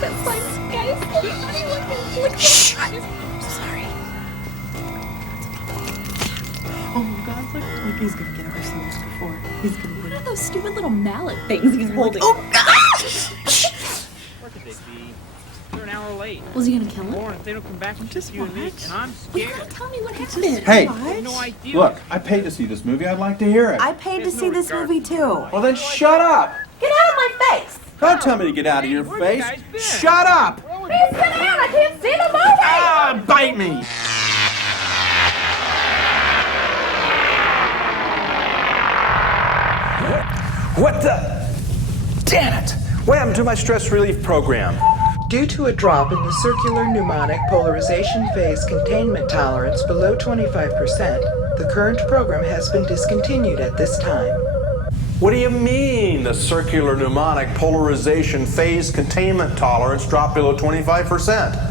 That's like, guys, shh! Sorry. Oh my God, look he's gonna get ourselves before. He's gonna What are those stupid little mallet things he's holding? Oh gosh! Where could they be? They're an hour late. Was he gonna kill him? Or if they don't come back, it's just you and me, and I'm Well, you scared. gotta tell me what happened. Hey, I have no idea. look, I paid to see this movie. I'd like to hear it. I paid to see this movie too. Well, then shut up. Get out of my face! Don't tell me to get out of your Where face. you guys been? Shut up. Please sit down, I can't see the movie! Ah, bite me. What the? Damn it! What happened to my stress relief program? Due to a drop in the circular pneumonic polarization phase containment tolerance below 25%, the current program has been discontinued at this time. What do you mean the circular pneumonic polarization phase containment tolerance dropped below 25%?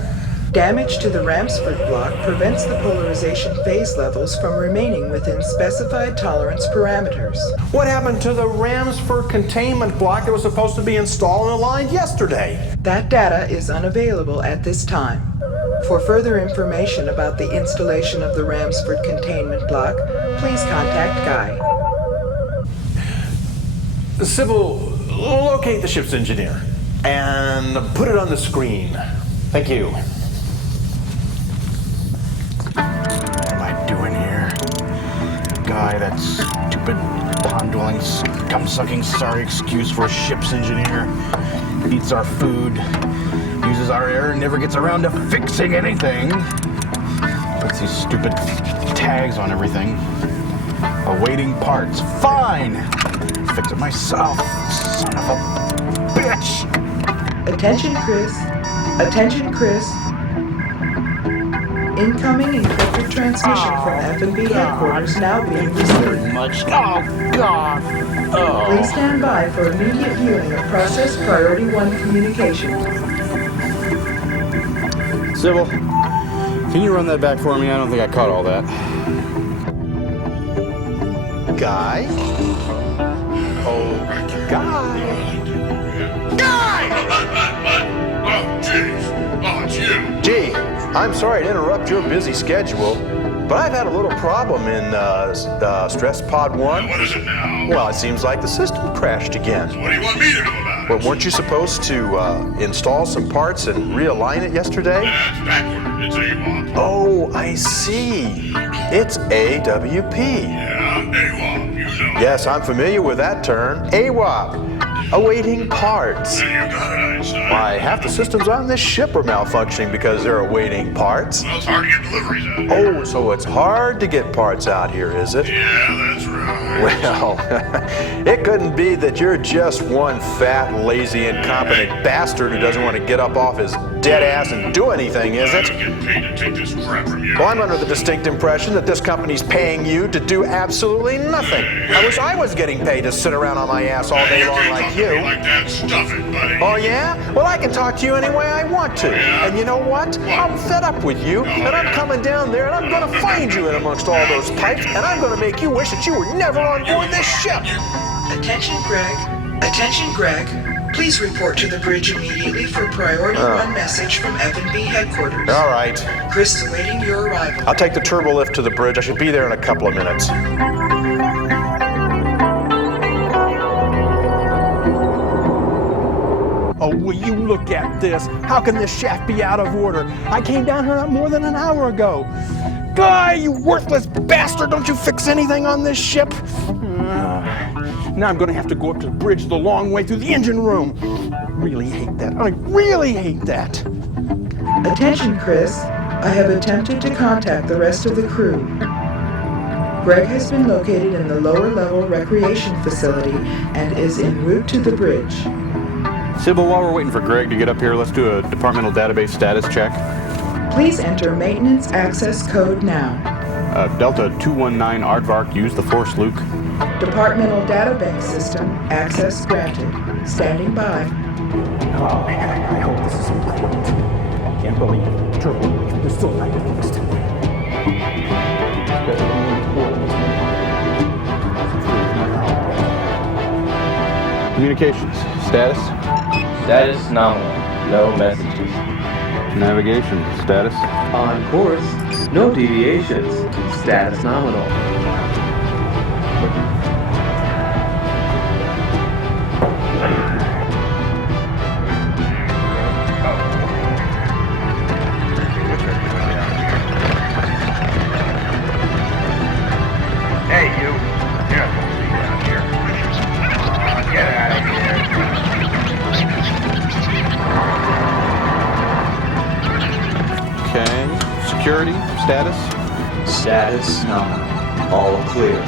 Damage to the Ramsford block prevents the polarization phase levels from remaining within specified tolerance parameters. What happened to the Ramsford containment block that was supposed to be installed and aligned yesterday? That data is unavailable at this time. For further information about the installation of the Ramsford containment block, please contact Guy. Sybil, locate the ship's engineer and put it on the screen. Thank you. What am I doing here? Guy, that stupid pond-dwelling, scum-sucking sorry excuse for a ship's engineer. Eats our food, uses our air, and never gets around to fixing anything. Puts these stupid tags on everything. Awaiting parts. Fine! Fix it myself, son of a bitch! Attention, Chris. Attention, Chris. Incoming encrypted transmission from F&B headquarters now being received. Much. Oh, God! Oh. Please stand by for immediate viewing of Process Priority 1 communication. Sybil, can you run that back for me? I don't think I caught all that. Guy? Oh, Guy! Guy! Oh, jeez. Oh, it's you. Gee, I'm sorry to interrupt your busy schedule, but I've had a little problem in Stress Pod 1. What is it now? Well, it seems like the system crashed again. What do you want me to do about it? Well, weren't you supposed to install some parts and realign it yesterday? That's backward. It's AWOP. Oh, I see. It's AWP. Yeah, AWOP. You know. Yes, I'm familiar with that term. AWOP. Awaiting parts. You got it, Einstein. Why, half the systems on this ship are malfunctioning because they're awaiting parts. Well, it's hard to get deliveries out. Oh, so it's hard to get parts out here, is it? Yeah, that's right. Well, it couldn't be that you're just one fat, lazy, incompetent bastard who doesn't want to get up off his dead ass and do anything, is it? I get paid to take this crap from you. Well, I'm under the distinct impression that this company's paying you to do absolutely nothing. I wish I was getting paid to sit around on my ass all day long like you. Like that, stuff it, buddy. Oh, yeah? Well, I can talk to you any way I want to. And you know what? I'm fed up with you, and I'm coming down there, and I'm going to find you in amongst all those pipes, and I'm going to make you wish that you were never on board this ship. Attention, Greg. Attention, Greg. Please report to the bridge immediately for Priority 1 message from F&B headquarters. All right. Chris awaiting your arrival. I'll take the turbo lift to the bridge. I should be there in a couple of minutes. Oh, will you look at this? How can this shaft be out of order? I came down here not more than an hour ago. Guy, you worthless bastard! Don't you fix anything on this ship? Now I'm gonna have to go up to the bridge the long way through the engine room. I really hate that. I really hate that. Attention, Chris. I have attempted to contact the rest of the crew. Greg has been located in the lower level recreation facility and is en route to the bridge. Sybil, while we're waiting for Greg to get up here, let's do a departmental database status check. Please enter maintenance access code now. Delta 219 Aardvark, use the Force Luke. Departmental databank system access granted. Standing by. Oh, man, I hope this is important. I can't believe it. Turbo lift. They're still not fixed. Communications, status. Status nominal. No messages. Navigation, status. On course. No deviations. Status nominal. Hey, you. You're not supposed to be down here. Get out of here. Okay. Security, status. Status nominal. All clear.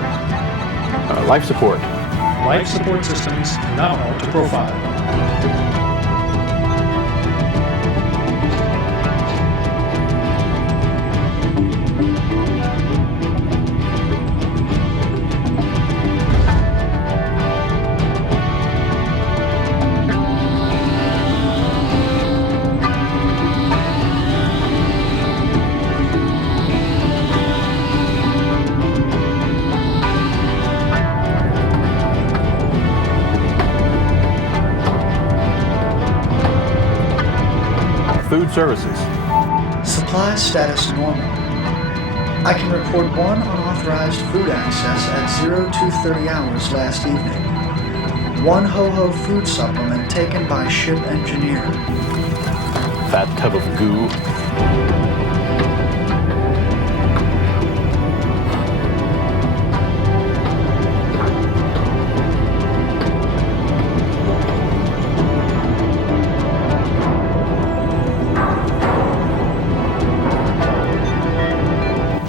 Life support. Life support systems nominal to profile. Food services. Supply status normal. I can report one unauthorized food access at 0230 hours last evening. One ho-ho food supplement taken by ship engineer. Fat tub of goo.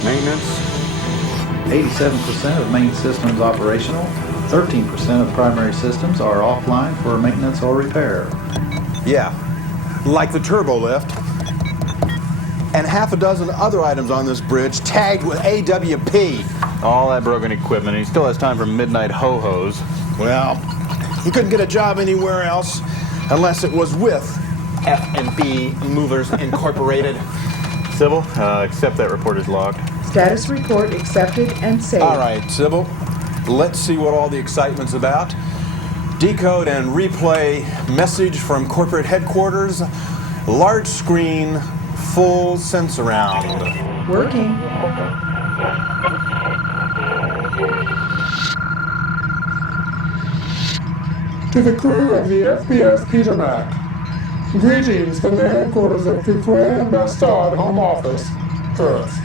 Maintenance. 87% of main systems operational. 13% of primary systems are offline for maintenance or repair. Yeah, like the turbo lift. And half a dozen other items on this bridge tagged with AWP. All that broken equipment, and he still has time for midnight ho-hos. Well, he couldn't get a job anywhere else unless it was with F&B Movers Incorporated. Sybil, accept that report is logged. Status report accepted and saved. All right, Sybil, let's see what all the excitement's about. Decode and replay message from corporate headquarters. Large screen, full sense around. Working. To the crew of the FPS Peter Mac. Greetings from the headquarters of Piquet and Bastard Home Office, Earth.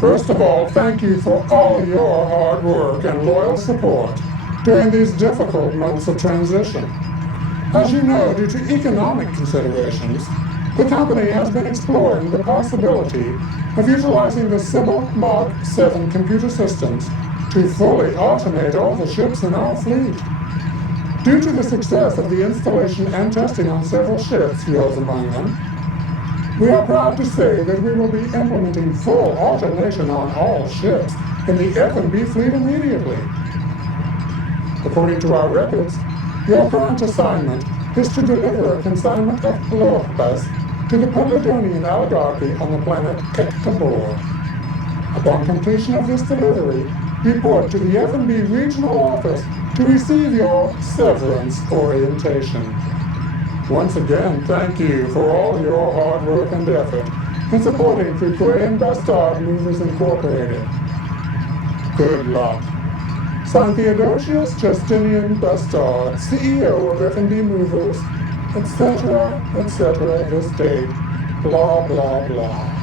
First of all, thank you for all your hard work and loyal support during these difficult months of transition. As you know, due to economic considerations, the company has been exploring the possibility of utilizing the Sybil Mark 7 computer systems to fully automate all the ships in our fleet. Due to the success of the installation and testing on several ships, yours among them, we are proud to say that we will be implementing full automation on all ships in the F&B fleet immediately. According to our records, your current assignment is to deliver a consignment of Lorpas to the Povidonian oligarchy on the planet Ectabor. Upon completion of this delivery, report to the F&B regional office to receive your severance orientation. Once again, thank you for all your hard work and effort in supporting Frequay and Bastard Movers Incorporated. Good luck. Signed Theodosius Justinian Bastard, CEO of F&B Movers, etc., etc., this date, blah, blah, blah.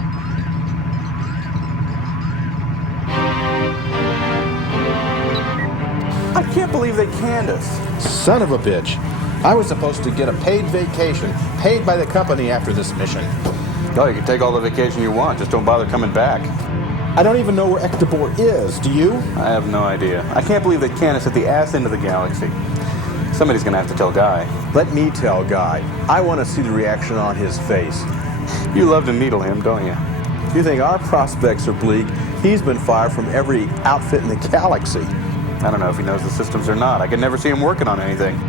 I can't believe they canned us. Son of a bitch. I was supposed to get a paid vacation, paid by the company after this mission. Oh, you can take all the vacation you want, just don't bother coming back. I don't even know where Ectabor is, do you? I have no idea. I can't believe they canned us at the ass end of the galaxy. Somebody's gonna have to tell Guy. Let me tell Guy. I want to see the reaction on his face. You love to needle him, don't you? You think our prospects are bleak? He's been fired from every outfit in the galaxy. I don't know if he knows the systems or not. I could never see him working on anything.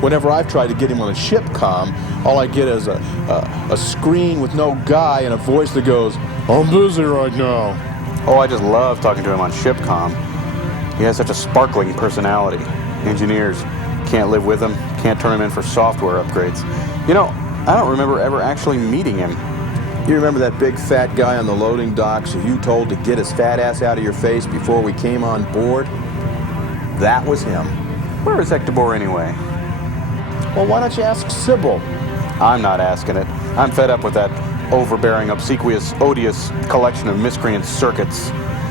Whenever I've tried to get him on a ship comm, all I get is a screen with no Guy and a voice that goes, "I'm busy right now." Oh, I just love talking to him on ship comm. He has such a sparkling personality. Engineers can't live with him, can't turn him in for software upgrades. You know, I don't remember ever actually meeting him. You remember that big fat guy on the loading docks who you told to get his fat ass out of your face before we came on board? That was him. Where is Ectabor anyway? Well, why don't you ask Sybil? I'm not asking it. I'm fed up with that overbearing, obsequious, odious collection of miscreant circuits.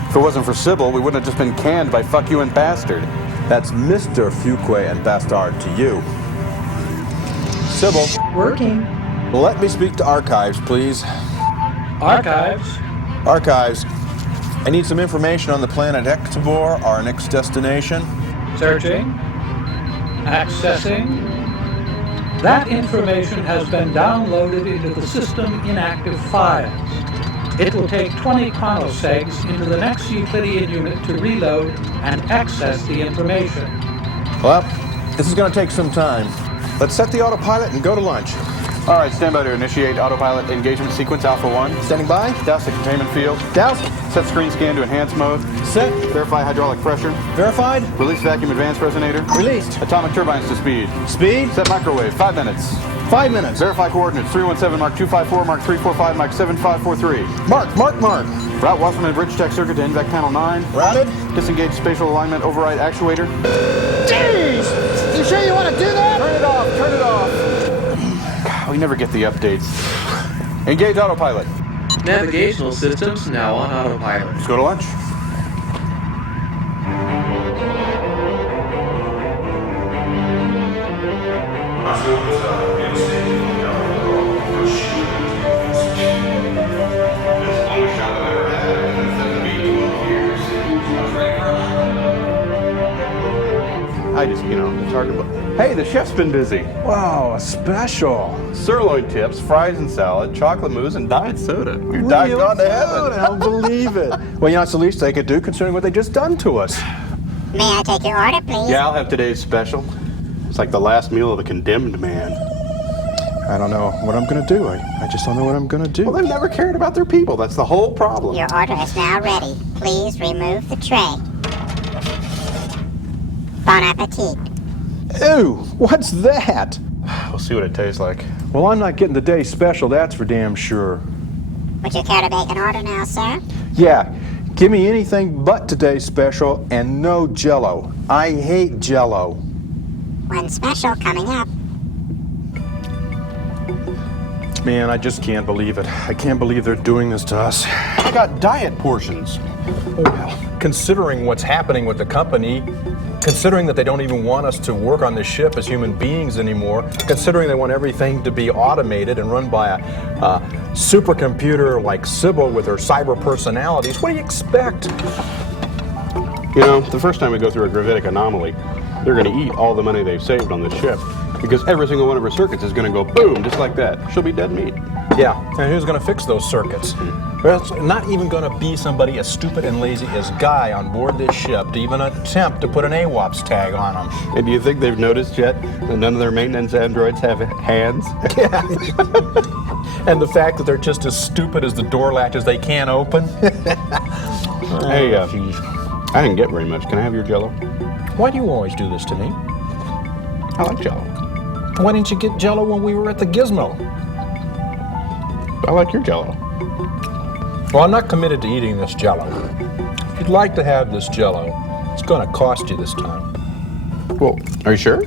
If it wasn't for Sybil, we wouldn't have just been canned by fuck you and bastard. That's Mr. Fuquay and Bastard to you. Sybil. Working. Let me speak to Archives, please. Archives? Archives. I need some information on the planet Ectabor, our next destination. Searching. Accessing. That information has been downloaded into the system inactive files. It will take 20 chronosegs into the next Euclidean unit to reload and access the information. Well, this is going to take some time. Let's set the autopilot and go to lunch. All right, stand by to initiate autopilot engagement sequence Alpha 1. Standing by. Douse the containment field. Doused. Set screen scan to enhanced mode. Set. Verify hydraulic pressure. Verified. Release vacuum advanced resonator. Released. Atomic turbines to speed. Speed. Set microwave, 5 minutes. 5 minutes. Verify coordinates, 317 Mark 254, Mark 345, Mark 7543. Mark. Route Wasserman Bridge Tech circuit to NVAC panel 9. Routed. Disengage spatial alignment override actuator. Jeez! You sure you want to do that? Turn it off, turn it off. We never get the updates. Engage autopilot. Navigational systems now on autopilot. Let's go to lunch. I just, it's hard to believe. Hey, the chef's been busy. Wow, a special. Sirloin tips, fries and salad, chocolate mousse, and diet soda. We've dived on to heaven. I don't believe it. Well, it's the least they could do considering what they just done to us. May I take your order, please? Yeah, I'll have today's special. It's like the last meal of a condemned man. I don't know what I'm going to do. I just don't know what I'm going to do. Well, they've never cared about their people. That's the whole problem. Your order is now ready. Please remove the tray. Bon appetit. Ew, what's that? We'll see what it tastes like. Well, I'm not getting the day special, that's for damn sure. Would you care to make an order now, sir? Yeah, give me anything but today's special and no Jell-O. I hate Jell-O. One special coming up. Man, I just can't believe it. I can't believe they're doing this to us. I got diet portions. Well, considering what's happening with the company, considering that they don't even want us to work on this ship as human beings anymore, considering they want everything to be automated and run by a supercomputer like Sybil with her cyber personalities, what do you expect? You know, the first time we go through a gravitic anomaly, they're going to eat all the money they've saved on the ship because every single one of her circuits is going to go boom, just like that. She'll be dead meat. Yeah, and who's going to fix those circuits? Well, it's not even going to be somebody as stupid and lazy as Guy on board this ship to even attempt to put an AWOPS tag on them. And do you think they've noticed yet that none of their maintenance androids have hands? Yeah. And the fact that they're just as stupid as the door latches they can't open. Hey, I didn't get very much. Can I have your Jell-O? Why do you always do this to me? I like Jell-O. Why didn't you get Jell-O when we were at the Gizmo? I like your Jell-O. Well, I'm not committed to eating this Jell-O. If you'd like to have this Jell-O, it's going to cost you this time. Well, are you sure?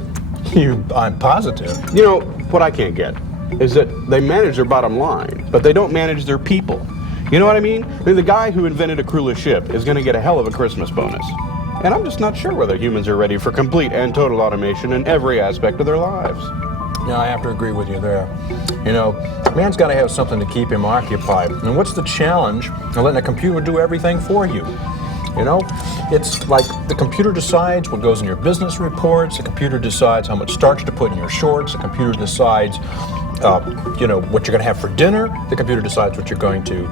I'm positive. You know, what I can't get is that they manage their bottom line, but they don't manage their people. You know what I mean? I mean, the guy who invented a crewless ship is going to get a hell of a Christmas bonus. And I'm just not sure whether humans are ready for complete and total automation in every aspect of their lives. Yeah, I have to agree with you there. You know, man's got to have something to keep him occupied. And what's the challenge of letting a computer do everything for you? You know, it's like the computer decides what goes in your business reports, the computer decides how much starch to put in your shorts, the computer decides, you know, what you're going to have for dinner, the computer decides what you're going to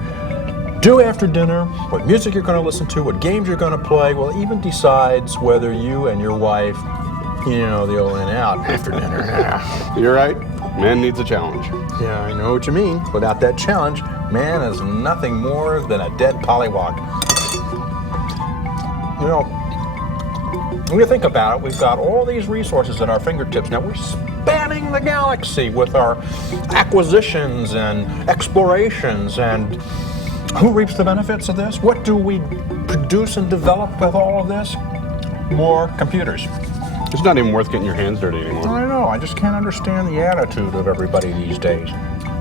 do after dinner, what music you're going to listen to, what games you're going to play. Well, it even decides whether you and your wife, you know, the old in and out after dinner. You're right. Man needs a challenge. Yeah, I know what you mean. Without that challenge, man is nothing more than a dead pollywog. You know, when you think about it, we've got all these resources at our fingertips. Now we're spanning the galaxy with our acquisitions and explorations, and who reaps the benefits of this? What do we produce and develop with all of this? More computers. It's not even worth getting your hands dirty anymore. I know, I just can't understand the attitude of everybody these days.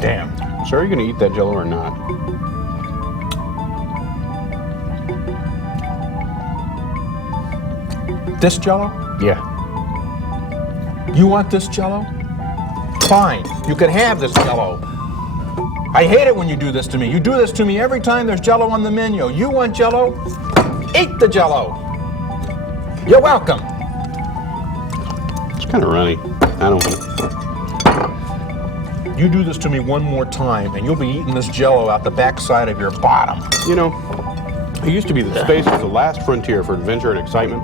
Damn. So are you going to eat that Jell-O or not? This Jell-O? Yeah. You want this Jell-O? Fine, you can have this Jell-O. I hate it when you do this to me. You do this to me every time there's Jell-O on the menu. You want Jell-O? Eat the Jell-O. You're welcome. It's kind of runny. I don't want it. You do this to me one more time, and you'll be eating this Jell-O out the backside of your bottom. You know, it used to be that space was the last frontier for adventure and excitement.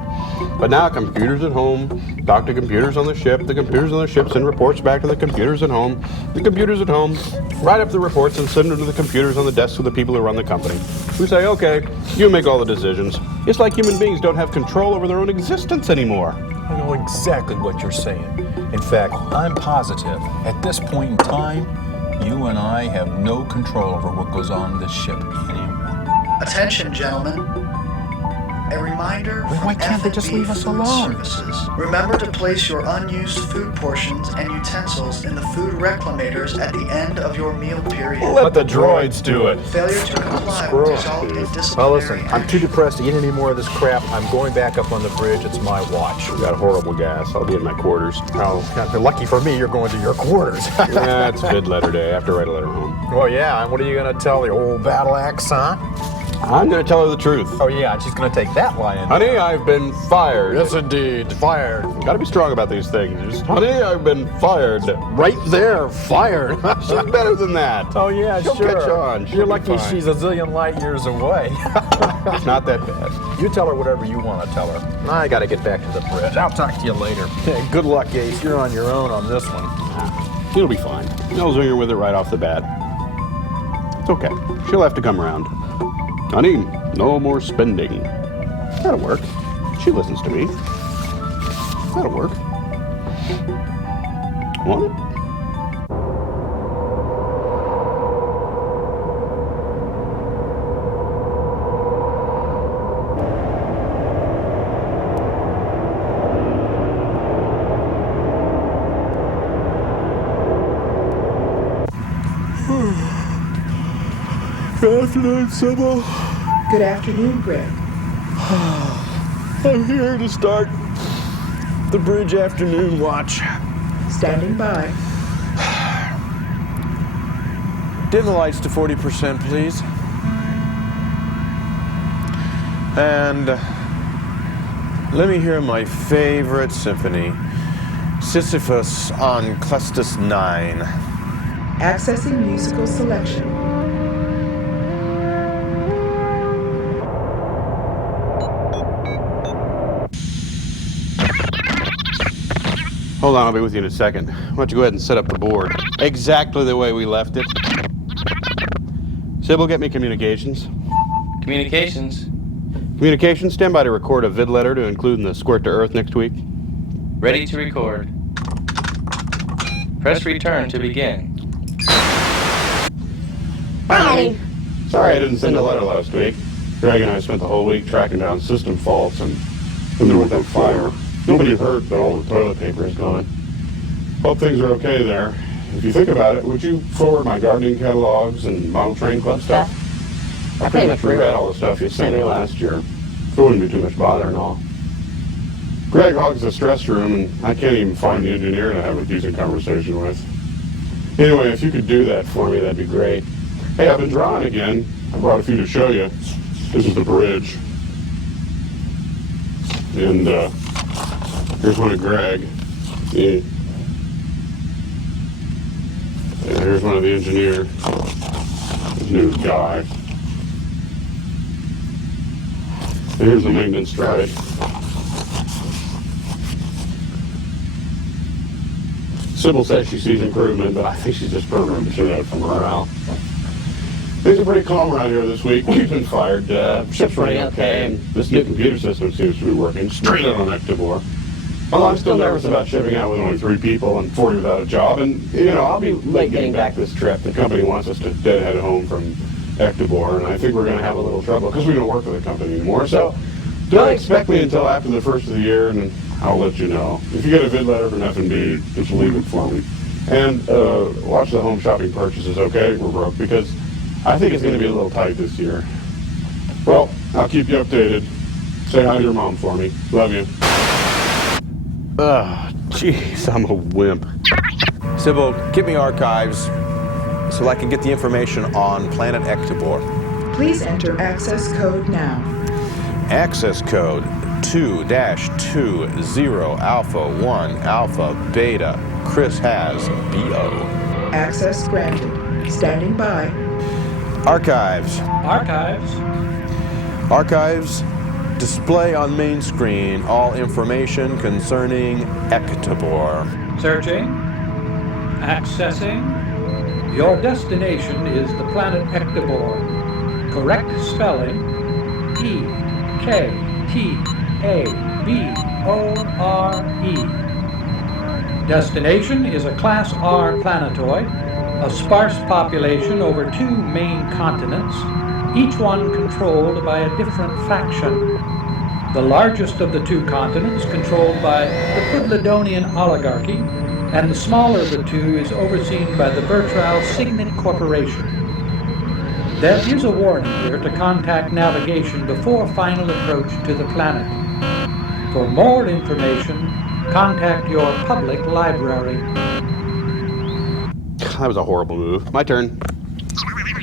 But now computers at home talk to computers on the ship. The computers on the ship send reports back to the computers at home. The computers at home write up the reports and send them to the computers on the desks of the people who run the company. We say, okay, you make all the decisions. It's like human beings don't have control over their own existence anymore. I know exactly what you're saying. In fact, I'm positive at this point in time, you and I have no control over what goes on this ship anymore. Attention, gentlemen. A reminder Well, why from can't they just F&B leave us Food alone? Services. Remember to place your unused food portions and utensils in the food reclamators at the end of your meal period. Let the droids do it. Failure to comply will result in Well, disciplinary listen, I'm too depressed to eat any more of this crap. I'm going back up on the bridge. It's my watch. Got horrible gas. I'll be in my quarters. Oh, lucky for me, you're going to your quarters. Yeah, it's bid letter day. I have to write a letter home. Well, yeah, and what are you going to tell the old battle axe, huh? I'm going to tell her the truth. Oh, yeah, and she's going to take that line in. Honey, I've been fired. Yes, indeed, fired. Got to be strong about these things. Just, honey, I've been fired. Right there, fired. She's better than that. Oh, yeah, She'll sure. catch on. She'll You're be lucky fine. she's a zillion light years away. It's not that bad. You tell her whatever you want to tell her. I got to get back to the bridge. I'll talk to you later. Hey, good luck, Ace. You're on your own on this one. It'll be fine. No zinger with it right off the bat. It's okay. She'll have to come around. Honey, no more spending. That'll work. She listens to me. That'll work. Want it? Good afternoon, Sybil. Good afternoon, Greg. I'm here to start the bridge afternoon watch. Standing by. Dim the lights to 40%, please. And Let me hear my favorite symphony, Sisyphus on Clestus 9. Accessing musical selection. Hold on, I'll be with you in a second. Why don't you go ahead and set up the board exactly the way we left it. Sybil, get me communications. Communications. Communications, stand by to record a vid letter to include in the Squirt to Earth next week. Ready to record. Press return to begin. Hi. Sorry I didn't send a letter last week. Greg and I spent the whole week tracking down system faults, and then there was that fire. Nobody hurt, but all the toilet paper is gone. Hope things are okay there. If you think about it, would you forward my gardening catalogs and model train club stuff? I pretty much reread all the stuff you sent me last year. It wouldn't be too much bother and all. Greg hogs the stress room, and I can't even find the engineer to have a decent conversation with. Anyway, if you could do that for me, that'd be great. Hey, I've been drawing again. I brought a few to show you. This is the bridge. And here's one of Greg. Yeah. And here's one of the engineer. His name is Guy. And here's the maintenance drive. Sybil says she sees improvement, but I think she's just burning the shit out from morale. Things are pretty calm around here this week. We've been fired. Ship's running okay, and this new computer system seems to be working straight out on Ectobor. Although I'm still nervous about shipping out with only 3 people and 40 without a job, and, you know, I'll be late getting back this trip. The company wants us to deadhead home from Ectobor, and I think we're going to have a little trouble because we don't work for the company anymore. So don't expect me until after the first of the year, and I'll let you know. If you get a vid letter from F&B, just leave it for me. And watch the home shopping purchases, okay? We're broke, because I think it's going to be a little tight this year. Well, I'll keep you updated. Say hi to your mom for me. Love you. Jeez, I'm a wimp. Sybil, give me archives so I can get the information on planet Ectobor. Please enter access code now. Access code 2-20 Alpha 1 Alpha Beta. Chris has BO. Access granted. Standing by. Archives. Archives. Archives. Display on main screen all information concerning Ectobor. Searching. Accessing. Your destination is the planet Ectobor. Correct spelling E-K-T-A-B-O-R-E. Destination is a Class R planetoid, a sparse population over 2 main continents, each one controlled by a different faction. The largest of the 2 continents controlled by the Pudladonian oligarchy, and the smaller of the 2 is overseen by the Bertrau Signet Corporation. There is a warning here to contact navigation before final approach to the planet. For more information, contact your public library. That was a horrible move. My turn.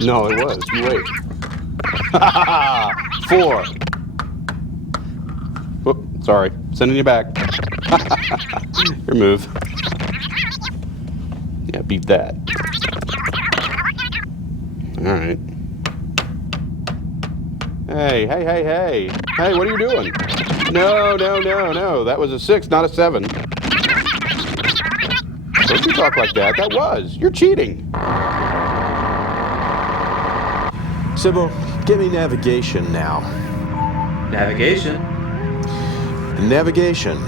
No, it was. You wait. 4. Whoop, sorry. Sending you back. Your move. Yeah, beat that. All right. Hey. Hey, what are you doing? No. That was a 6, not a 7. Don't you talk like that. That was. You're cheating. Sybil, give me navigation now. Navigation. Navigation.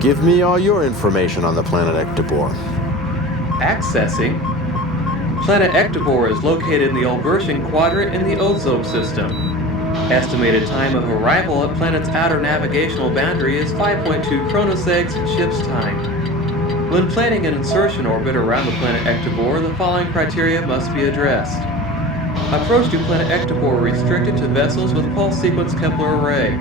Give me all your information on the planet Ectobor. Accessing. Planet Ectobor is located in the Olbertian quadrant in the ozone system. Estimated time of arrival at planet's outer navigational boundary is 5.2 chronosegs ship's time. When planning an insertion orbit around the planet Ectobor, the following criteria must be addressed. Approach to planet Ectobor restricted to vessels with pulse sequence Kepler array.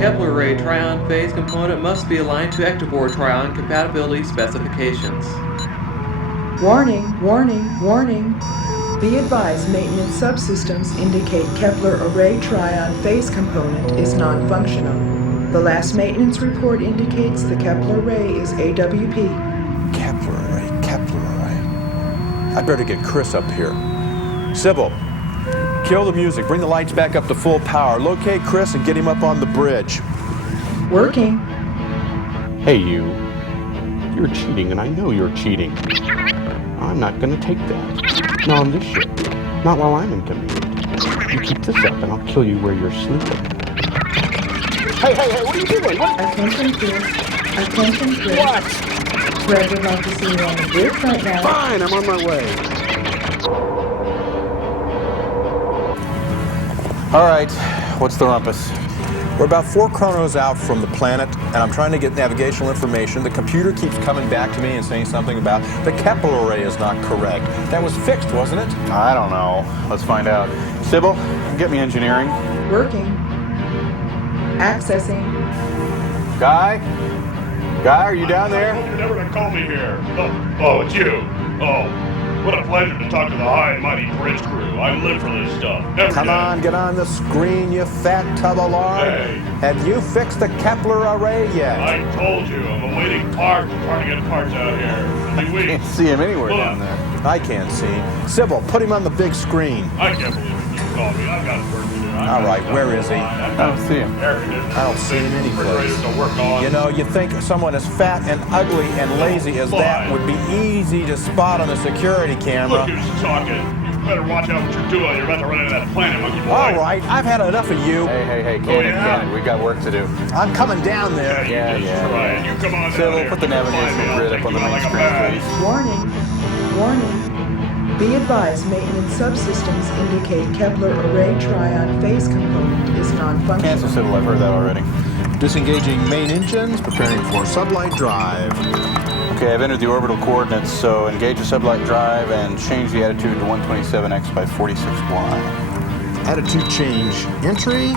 Kepler array trion phase component must be aligned to Ectobor trion compatibility specifications. Warning. Be advised, maintenance subsystems indicate Kepler array trion phase component is non-functional. The last maintenance report indicates the Kepler ray is AWP. Kepler array, Kepler array. I better get Chris up here. Sybil, kill the music. Bring the lights back up to full power. Locate Chris and get him up on the bridge. Working. Hey, you. You're cheating, and I know you're cheating. I'm not going to take that. Not on this ship. Not while I'm in command. You keep this up, and I'll kill you where you're sleeping. Hey, what are you doing? What? Attention, Chris. Attention, Chris. What? Greg would like to see you on the bridge right now. Fine, I'm on my way. All right, what's the rumpus? We're about 4 chronos out from the planet, and I'm trying to get navigational information. The computer keeps coming back to me and saying something about the Kepler array is not correct. That was fixed, wasn't it? I don't know. Let's find out. Sybil, get me engineering. Working. Accessing. Guy, are you down there? You're never gonna call me here. Oh, it's you. Oh, what a pleasure to talk to the high and mighty bridge crew. I live for this stuff. Every Come day. on, get on the screen, you fat tub of lard. Hey. Have you fixed the Kepler array yet? I told you, I'm awaiting parts. I'm trying to get parts out here. It'll be weeks. Can't see him anywhere Look. down there. I can't see. Sybil, put him on the big screen. I can't believe it. You called me. I've got work to do. All right, where is he? I don't see him. I don't see him anyplace. You know, you think someone as fat and ugly and lazy as that would be easy to spot on a security camera. Look who's talking. You better watch out what you're doing. You're about to run into that planet, monkey boy. All right, I've had enough of you. Hey, Cannon, we got work to do. I'm coming down there. Yeah. Right. You come on down Sybil, here. put the navigational grid up on the main screen, please. Warning. Be advised, maintenance subsystems indicate Kepler array trion phase component is non-functional. Cancel, Sybil, I've heard that already. Disengaging main engines, preparing for sublight drive. Okay, I've entered the orbital coordinates, so engage the sublight drive and change the attitude to 127x by 46y. Attitude change entry.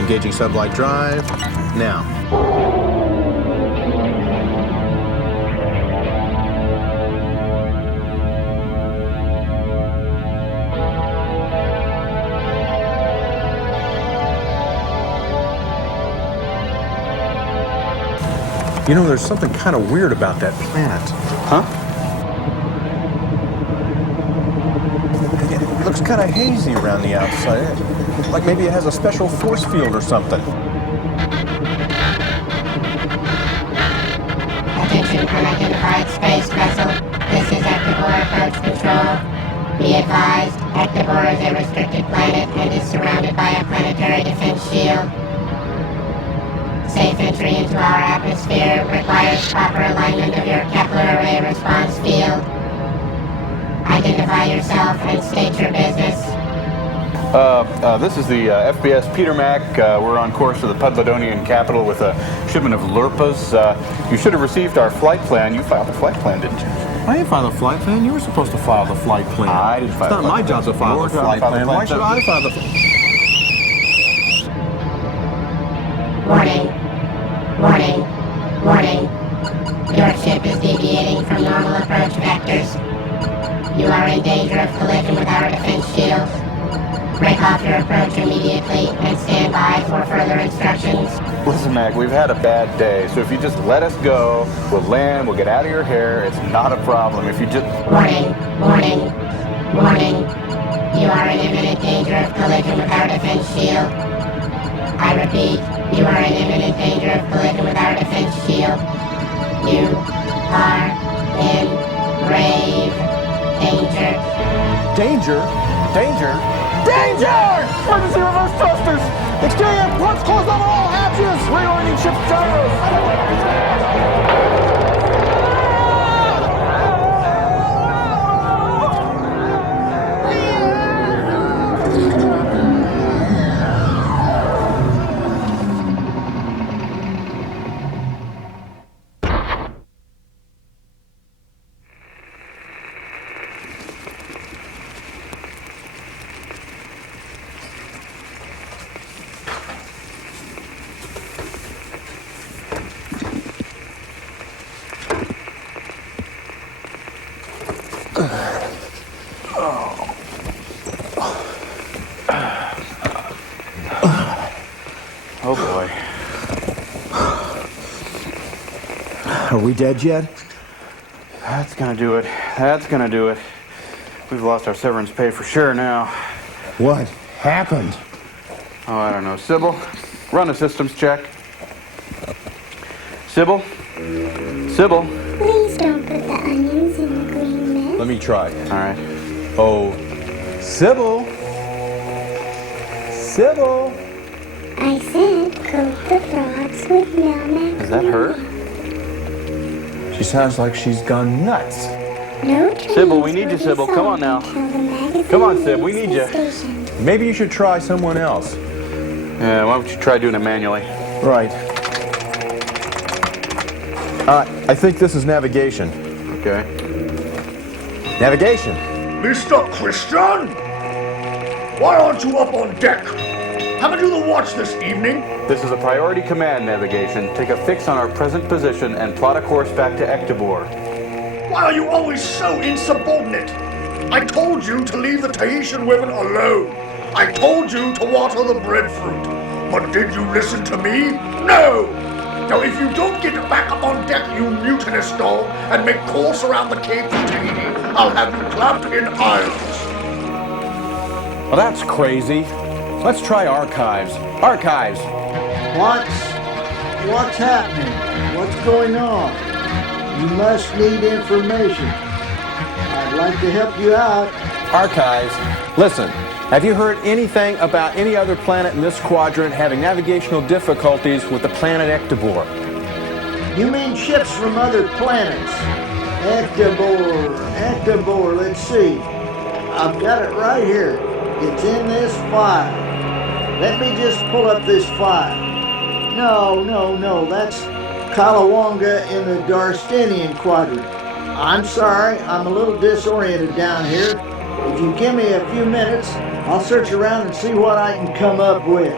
Engaging sublight drive. Now. You know, there's something kind of weird about that planet. Huh? It looks kind of hazy around the outside. Like maybe it has a special force field or something. Attention unidentified space vessel. This is Ectobor approach control. Be advised, Ectobor is a restricted planet and is surrounded by a planetary defense shield. Safe entry into our atmosphere requires proper alignment of your Kepler array response field. Identify yourself and state your business. This is the FBS Peter Mac. We're on course to the Pudladonian capital with a shipment of Lurpas. You should have received our flight plan. You filed the flight plan, didn't you? I didn't file the flight plan. You were supposed to file the flight plan. I didn't file It's not my job to file the flight plan. Why should I file the Warning. Your ship is deviating from normal approach vectors. You are in danger of collision with our defense shield. Break off your approach immediately and stand by for further instructions. Listen, Mac, we've had a bad day, so if you just let us go, we'll land, we'll get out of your hair. It's not a problem. If you just... Warning. You are in imminent danger of collision with our defense shield. I repeat, you are in imminent danger of collision with our defense shield. You are in grave danger. Danger? Emergency reverse thrusters! Exterior ports closed over all hatches! Reorienting ship gyros! Are we dead yet? That's gonna do it. That's gonna do it. We've lost our severance pay for sure now. What happened? Oh, I don't know. Sybil, run a systems check. Sybil? Sybil? Please don't put the onions in the green mist. Let me try. All right. Oh, Sybil? Sybil? I said coat the frogs with Melmac. Is that her? She sounds like she's gone nuts. No Sybil, we need you, Sybil. Come on now. Come on, Syb, we need you. Maybe you should try someone else. Yeah, why don't you try doing it manually? Right. I think this is navigation. Okay. Navigation. Mr. Christian? Why aren't you up on deck? Haven't you the watch this evening? This is a priority command navigation. Take a fix on our present position and plot a course back to Ectobor. Why are you always so insubordinate? I told you to leave the Tahitian women alone. I told you to water the breadfruit. But did you listen to me? No! Now if you don't get back up on deck, you mutinous dog, and make course around the Cape of Tahiti, I'll have you clapped in irons. Well, that's crazy. Let's try archives. Archives. What's happening? What's going on? You must need information. I'd like to help you out. Archives. Listen, have you heard anything about any other planet in this quadrant having navigational difficulties with the planet Ectobor? You mean ships from other planets? Ectobor, let's see. I've got it right here. It's in this file. Let me just pull up this file. No, that's Kalawonga in the Darstinian quadrant. I'm sorry, I'm a little disoriented down here. If you give me a few minutes, I'll search around and see what I can come up with.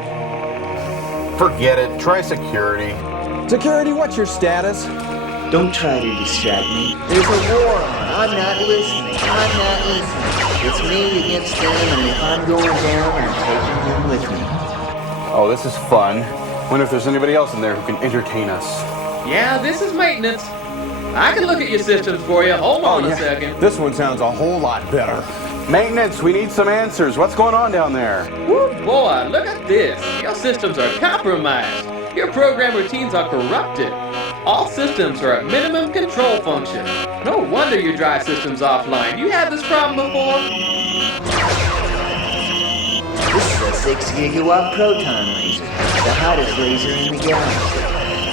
Forget it. Try security. Security, what's your status? Don't try to distract me. There's a war on. I'm not listening. It's me against them, and if I'm going down, I'm taking them with me. Oh, this is fun. Wonder if there's anybody else in there who can entertain us. Yeah, this is maintenance. I can look at your systems for you. Hold on a second. This one sounds a whole lot better. Maintenance, we need some answers. What's going on down there? Woo, boy, look at this. Your systems are compromised. Your program routines are corrupted. All systems are at minimum control function. No wonder your drive system's offline. You had this problem before? This is a 6 gigawatt proton laser, the hottest laser in the galaxy.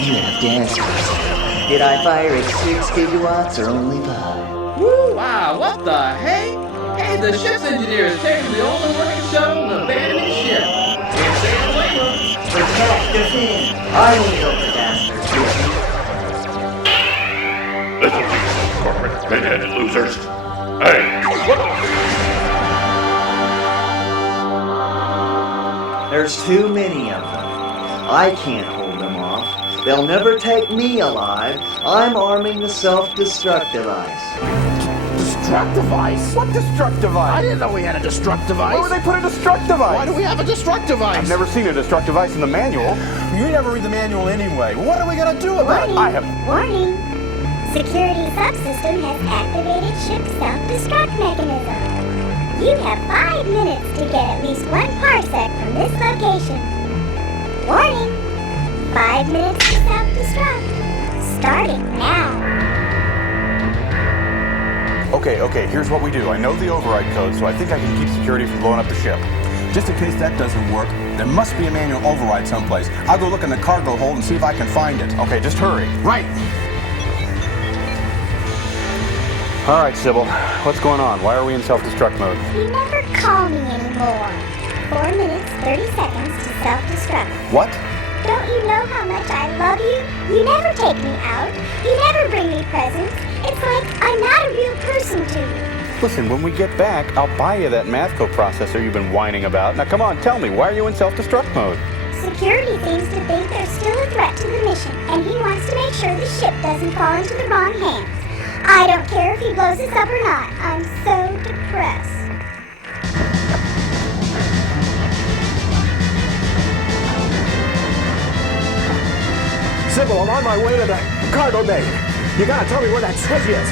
You have to answer this. Did I fire at 6 gigawatts or only 5? Woo, wow, what the hey? Hey, the ship's engineer is taking the only working shuttle and abandoning ship. Can't say I blame him. Protect the fin. I need the bastards with me. Listen to you, corporate pinheaded losers. Hey, what? There's too many of them. I can't hold them off. They'll never take me alive. I'm arming the self-destruct device. Destruct device? What destruct device? I didn't know we had a destruct device. Why would they put a destruct device? Why do we have a destruct device? I've never seen a destruct device in the manual. You never read the manual anyway. What are we going to do about it? Warning. Security subsystem has activated ship self-destruct mechanism. You have 5 minutes to get at least 1 parsec from this location. Warning. 5 minutes to self-destruct. Starting now. Okay, here's what we do. I know the override code, so I think I can keep security from blowing up the ship. Just in case that doesn't work, there must be a manual override someplace. I'll go look in the cargo hold and see if I can find it. Okay, just hurry. Right. All right, Sybil, what's going on? Why are we in self-destruct mode? You never call me anymore. 4 minutes, 30 seconds to self-destruct. What? Don't you know how much I love you? You never take me out. You never bring me presents. It's like I'm not a real person to you. Listen, when we get back, I'll buy you that math coprocessor you've been whining about. Now, come on, tell me, why are you in self-destruct mode? Security seems to think there's still a threat to the mission, and he wants to make sure the ship doesn't fall into the wrong hands. I don't care if he blows us up or not. I'm so depressed. Sybil, I'm on my way to the cargo bay. You gotta tell me where that switch is.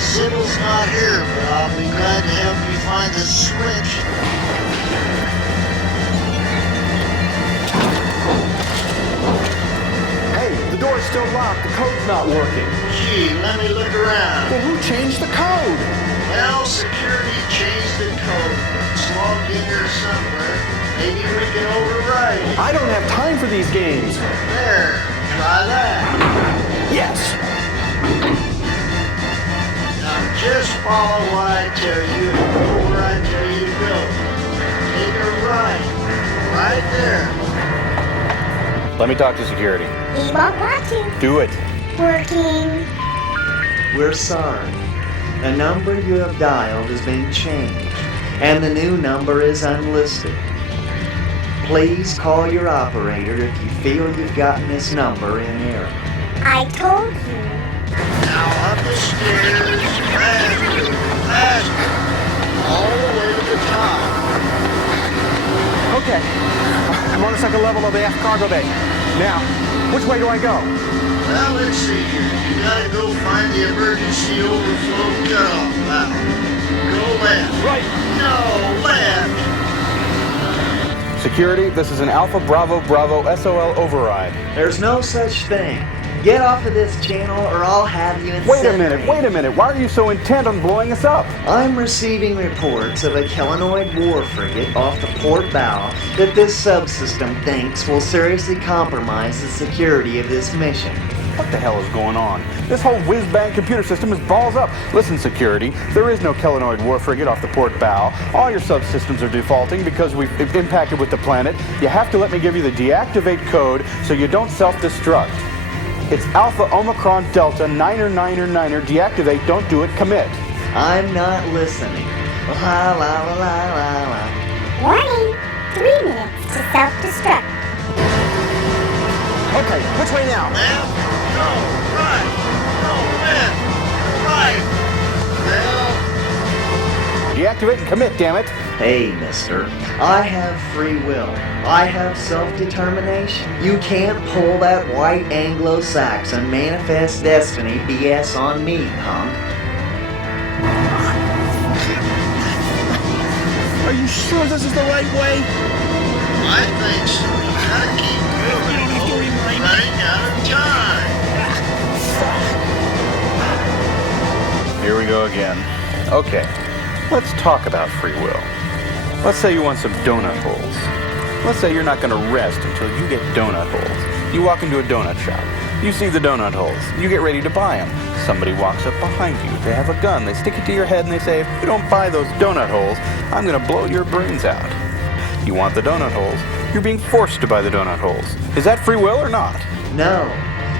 Sybil's not here, but I'll be glad to help you find the switch. Hey, the door's still locked. The code's not working. Gee, let me look around. Well, who changed the code? Well, security changed the code. It's logged in here somewhere. Maybe we can override it. I don't have time for these games. There, try that. Yes. Now just follow what I tell you and go where I tell you to go. Take a right. Right there. Let me talk to security. He won't want to. Do it. Working. We're sorry. The number you have dialed has been changed, and the new number is unlisted. Please call your operator if you feel you've gotten this number in error. I told you. Now up the stairs, faster, faster, all the way to the top. Okay. I'm on the second level of the F cargo bay. Now, which way do I go? Well, let's see here. You gotta go find the emergency overflow cutoff valve. Go left. Right. No, left. Security, this is an Alpha Bravo Bravo SOL override. There's no such thing. Get off of this channel or I'll have you Wait a incinerated. minute. Why are you so intent on blowing us up? I'm receiving reports of a Kelanoid war frigate off the port bow that this subsystem thinks will seriously compromise the security of this mission. What the hell is going on? This whole whiz-bang computer system is balls up. Listen, security, there is no Kelanoid war frigate off the port bow. All your subsystems are defaulting because we've impacted with the planet. You have to let me give you the deactivate code so you don't self-destruct. It's Alpha Omicron Delta 9er. Deactivate, don't do it, commit. I'm not listening. La la la la la la. Warning. 3 minutes to self-destruct. Okay, which way now? Left. No, right. No, left. Right. Well. Deactivate and commit, damn it. Hey, mister. I have free will. I have self-determination. You can't pull that white Anglo-Saxon manifest destiny BS on me, punk. Are you sure this is the right way? I think so. You gotta keep moving. You don't have to remind me. Running out of time. Here we go again. Okay, let's talk about free will. Let's say you want some donut holes. Let's say you're not going to rest until you get donut holes. You walk into a donut shop. You see the donut holes. You get ready to buy them. Somebody walks up behind you. They have a gun. They stick it to your head and they say, if you don't buy those donut holes, I'm going to blow your brains out. You want the donut holes. You're being forced to buy the donut holes. Is that free will or not? No,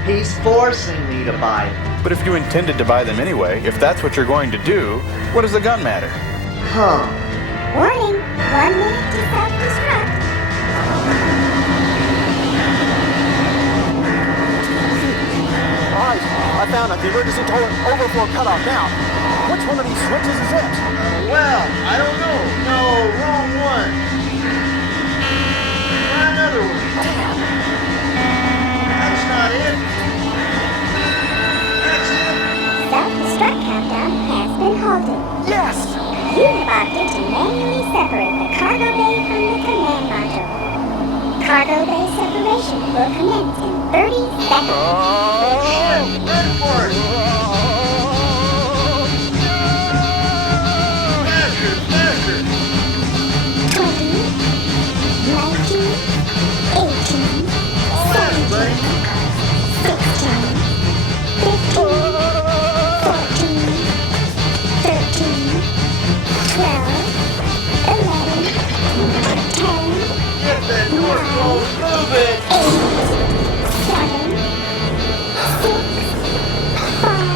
he's forcing me to buy them. But if you intended to buy them anyway, if that's what you're going to do, what does the gun matter? Huh. Warning. 1 minute to self-destruct. All right, I found it. The emergency toilet overflow cutoff. Now, which one of these switches is it? Well, I don't know. No, wrong one. Try another one. Damn. That's not it. That's it. Self-destruct countdown has been halted. Yes! You have opted to manually separate the cargo bay from the command module. Cargo bay separation will commence in 30 seconds. Oh, shit. Run for it. Faster, faster. 20, 19, 18, All that, buddy. 16, 15, 14, 13, 12, 11, 10, Get that door closed. Move it. 8, 7, 6, 5,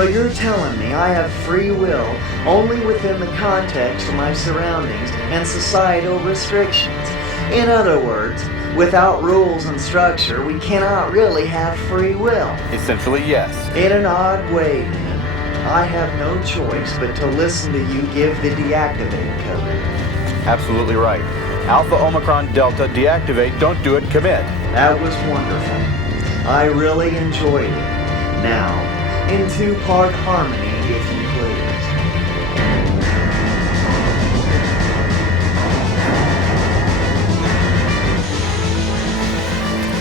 So you're telling me I have free will only within the context of my surroundings and societal restrictions. In other words, without rules and structure, we cannot really have free will. Essentially, yes. In an odd way, then, I have no choice but to listen to you give the deactivate code. Absolutely right. Alpha, Omicron, Delta, deactivate, don't do it, commit. That was wonderful. I really enjoyed it. Now, in two-part harmony, if you please.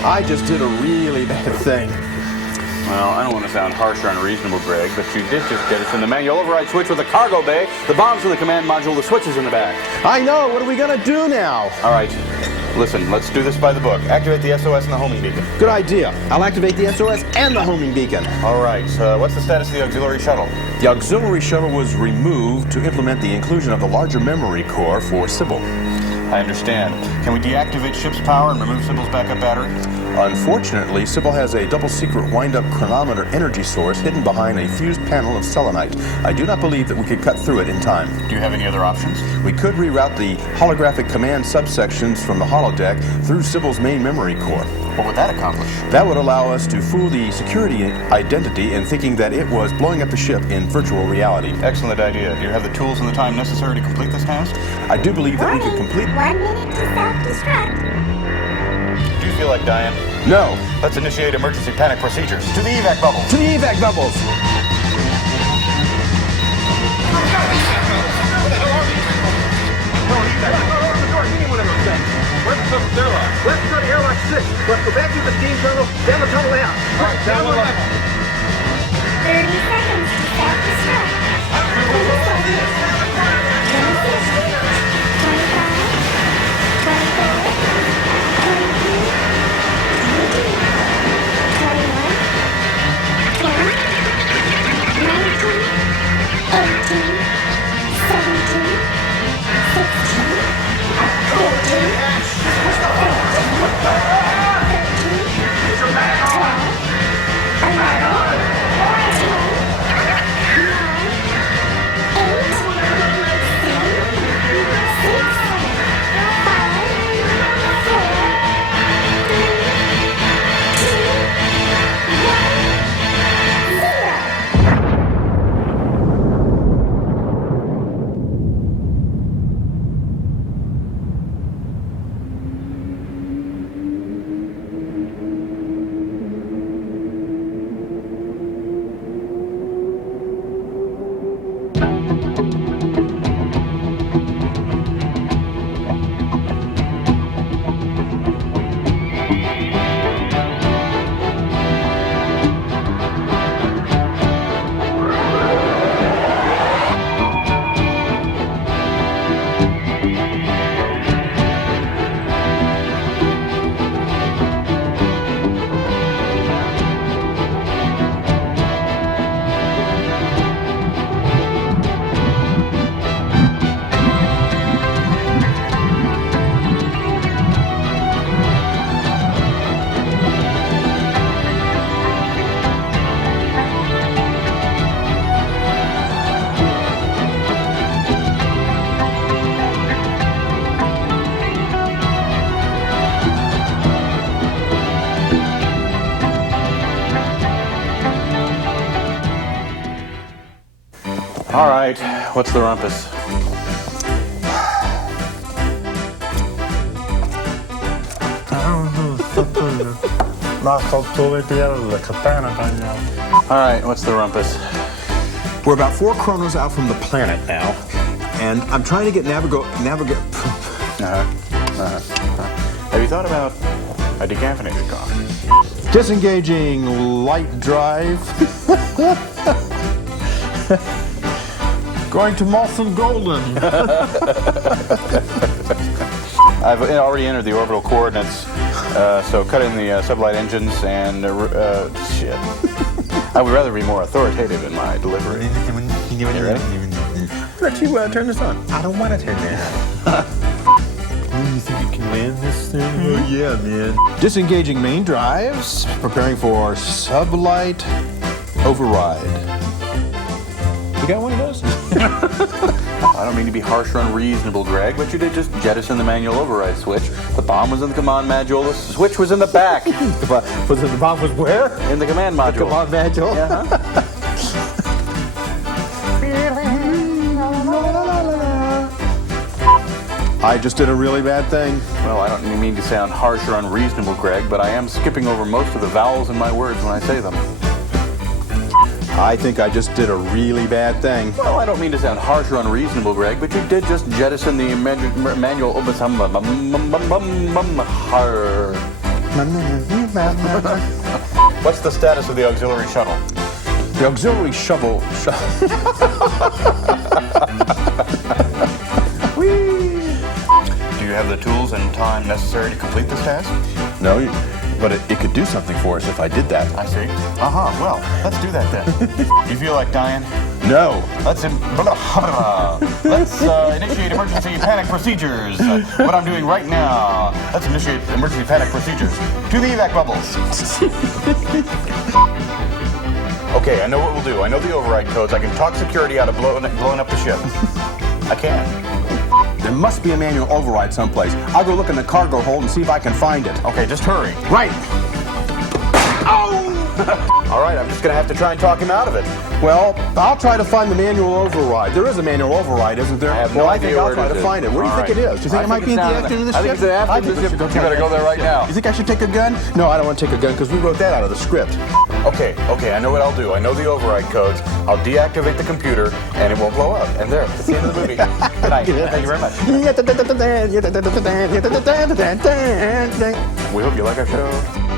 I just did a really bad thing. Well, I don't want to sound harsh or unreasonable, Greg, but you did just get us in the manual override switch with the cargo bay, the bombs in the command module, the switches in the back. I know. What are we going to do now? All right. Listen, let's do this by the book. Activate the SOS and the homing beacon. Good idea. I'll activate the SOS and the homing beacon. All right. What's the status of the auxiliary shuttle? The auxiliary shuttle was removed to implement the inclusion of the larger memory core for Sybil. I understand. Can we deactivate ship's power and remove Sybil's backup battery? Unfortunately, Sybil has a double-secret wind-up chronometer energy source hidden behind a fused panel of selenite. I do not believe that we could cut through it in time. Do you have any other options? We could reroute the holographic command subsections from the holodeck through Sybil's main memory core. What would that accomplish? That would allow us to fool the security identity in thinking that it was blowing up the ship in virtual reality. Excellent idea. Do you have the tools and the time necessary to complete this task? I do believe that we could complete... 1 minute to self-destruct. Do you feel like dying? No. Let's initiate emergency panic procedures. To the evac bubble. To the evac bubbles. Let's go to airlock 6. Let's go back to the steam tunnel, then the tunnel out. All right, down one level. 30 seconds to self-destruct. All right, what's the rumpus? All right, what's the rumpus? We're about 4 chronos out from the planet now, and I'm trying to get Have you thought about a decaffeinated coffee? disengaging light drive. Going to Molson Golden. I've already entered the orbital coordinates, so cut in the sublight engines and shit. I would rather be more authoritative in my delivery. You ready? Let you turn this on. I don't want to turn that on. You think you can land this thing? Oh, yeah, man. Disengaging main drives. Preparing for sublight override. got one of those? I don't mean to be harsh or unreasonable, Greg, but you did just jettison the manual override switch. The bomb was in the command module. The switch was in the back. The bomb was where? In the command module. The command module? Uh-huh. I just did a really bad thing. Well, I don't mean to sound harsh or unreasonable, Greg, but I am skipping over most of the vowels in my words when I say them. I think I just did a really bad thing. Well, I don't mean to sound harsh or unreasonable, Greg, but you did just jettison the manual. What's the status of the auxiliary shuttle? The auxiliary shovel. Do you have the tools and time necessary to complete this task? No, but it could do something for us if I did that. I see. Well, let's do that then. You feel like dying? No. Let's initiate emergency panic procedures. What I'm doing right now. Let's initiate emergency panic procedures. To the evac bubbles. Okay, I know what we'll do. I know the override codes. I can talk security out of blowing up the ship. I can. There must be a manual override someplace. I'll go look in the cargo hold and see if I can find it. Okay, just hurry. Right. Oh! All right, I'm just going to have to try and talk him out of it. Well, I'll try to find the manual override. There is a manual override, isn't there? I have no idea I'll where try it to is. find it. Where do you think it is? Do you think it might be in the afternoon of the ship? I think it's the afternoon of the ship. You better go there right now. You think I should take a gun? No, I don't want to take a gun because we wrote that out of the script. Okay, I know what I'll do. I know the override codes. I'll deactivate the computer and it won't blow up. And there, it's the end of the movie. Good night. Thank you very much. We hope you like our show.